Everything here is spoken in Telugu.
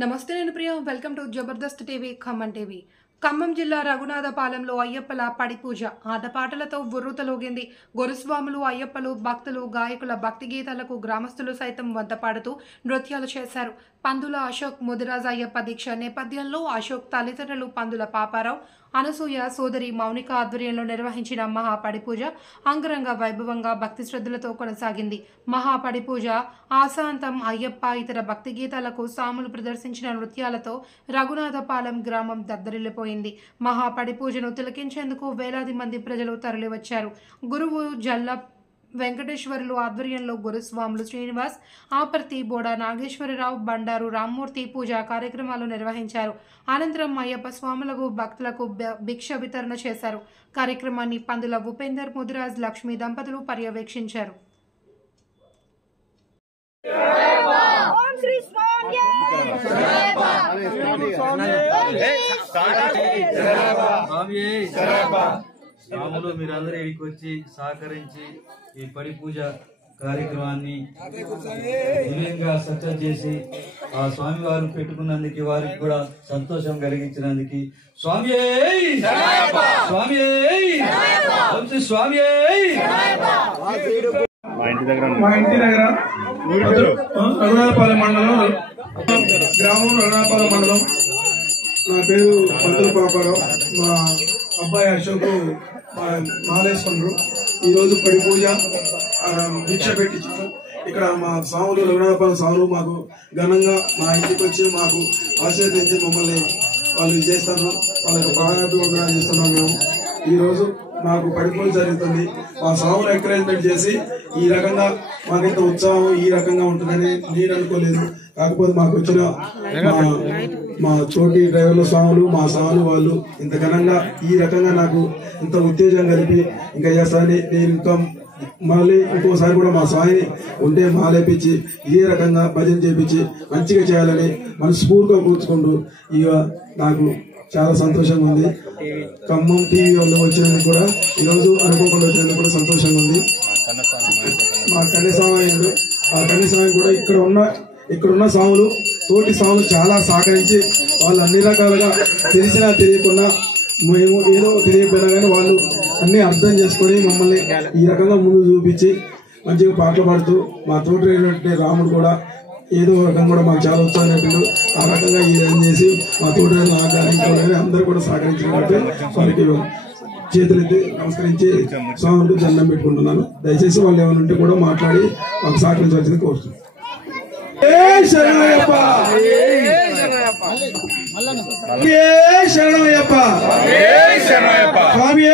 నమస్తే నేను Priya welcome to Jabardasth TV Khammam TV. Khammam జిల్లా రఘునాథపాలెంలో అయ్యప్పల పడి పూజ ఆటపాటలతో ఉర్రూతలూగింది. గురుస్వాములు, అయ్యప్పలు, భక్తులు, గాయకుల భక్తి గీతాలకు గ్రామస్తులు సైతం వంతపాడుతూ నృత్యాలు చేశారు. పందుల అశోక్ ముదిరాజ్ అయ్యప్ప దీక్ష నేపథ్యంలో అశోక్ తల్లిదండ్రులు పందుల పాపారావు, అనసూయ సోదరి మౌనిక ఆధ్వర్యంలో నిర్వహించిన మహాపడి పూజ అంగరంగ వైభవంగా భక్తి శ్రద్ధలతో కొనసాగింది. మహాపడి పూజ ఆశాంతం అయ్యప్ప ఇతర భక్తి గీతాలకు సాములు ప్రదర్శించిన నృత్యాలతో రఘునాథపాలెం గ్రామం దద్దరిల్లిపోయింది. మహాపడి పూజను తిలకించేందుకు వేలాది మంది ప్రజలు తరలివచ్చారు. గురువు జల్ల వెంకటేశ్వరులు ఆధ్వర్యంలో గురుస్వాములు శ్రీనివాస్, ఆపర్తి, బోడా నాగేశ్వరరావు, బండారు రామ్మూర్తి పూజా కార్యక్రమాలు నిర్వహించారు. అనంతరం అయ్యప్ప స్వాములకు భక్తులకు భిక్ష వితరణ చేశారు. కార్యక్రమాన్ని పందుల ఉపేందర్, ముదిరాజ్, లక్ష్మి దంపతులు పర్యవేక్షించారు. స్వాములు మీరందరూ ఇక్కడికి వచ్చి సహకరించి ఈ పడి పూజ కార్యక్రమాన్ని దివ్యంగా సక్సెస్ చేసి ఆ స్వామి వారు పెట్టుకున్నందుకు వారికి కూడా సంతోషం కలిగించినందుకు స్వామి స్వామి స్వామి. మా ఇంటి దగ్గర రఘునాథపాలెం మండలం గ్రామం రఘునాథపాలెం మండలం. నా పేరు పంతుల పాపారావు. మా అబ్బాయి అశోక్ మాలేసుకున్నారు. ఈ రోజు పడి పూజ దీక్ష పెట్టించారు. ఇక్కడ మా స్వాములు రఘునాథపాలెం స్వాములు మాకు ఘనంగా మా ఇంటికి వచ్చి మాకు ఆశీర్వదించి మమ్మల్ని వాళ్ళు చేస్తారు. వాళ్ళకి బాగా చేస్తున్నాం. మేము ఈ రోజు మాకు పడి పూజ జరుగుతుంది. మా స్వాములు ఎంకరేజ్మెంట్ చేసి ఈ రకంగా మాకింత ఉత్సాహం ఈ రకంగా ఉంటుందని నేను అనుకోలేదు. కాకపోతే మాకు వచ్చిన మా చోటి డ్రైవర్ల స్వాములు, మా స్వాములు వాళ్ళు ఇంత ఘనంగా ఈ రకంగా నాకు ఇంత ఉత్తేజం కలిపి ఇంకా చేస్తానని నేను ఇంకా మళ్ళీ ఇంకోసారి కూడా మా స్వామిని ఉంటే మాలేపించి ఇదే రకంగా భజన చేపించి మంచిగా చేయాలని మనస్ఫూర్తిగా కూర్చుకుంటూ ఇక నాకు చాలా సంతోషంగా ఉంది. ఖమ్మం టీవీ వాళ్ళు వచ్చినందుకు కూడా ఈరోజు అనుకోకుండా వచ్చినందుకు కూడా సంతోషంగా ఉంది. మా కన్యస్వామి ఆ కన్యస్వామి కూడా ఇక్కడున్న స్వాములు తోటి స్వాములు చాలా సహకరించి వాళ్ళు అన్ని రకాలుగా తెలిసినా తెలియకుండా మేము ఏదో తెలియకపోయినా కానీ వాళ్ళు అన్ని అర్థం చేసుకొని మమ్మల్ని ఈ రకంగా ముందు చూపించి మంచిగా పాటలు పాడుతూ మా తోటి రాముడు కూడా ఏదో రకంగా కూడా మాకు చాలా ఉత్సాహం నేర్పిండు. ఆ రకంగా ఈ రకం చేసి మా తోటి ఆగ్రహించుకోవాలని అందరూ కూడా సహకరించినట్టు వారికి చేతులెత్తి నమస్కరించి స్వాములకు దండం పెట్టుకుంటున్నాను. దయచేసి వాళ్ళు ఏమైనా ఉంటే కూడా మాట్లాడి మాకు సహకరించవలసింది కోరుతున్నాను. శరణయ్యప్ప స్వామి.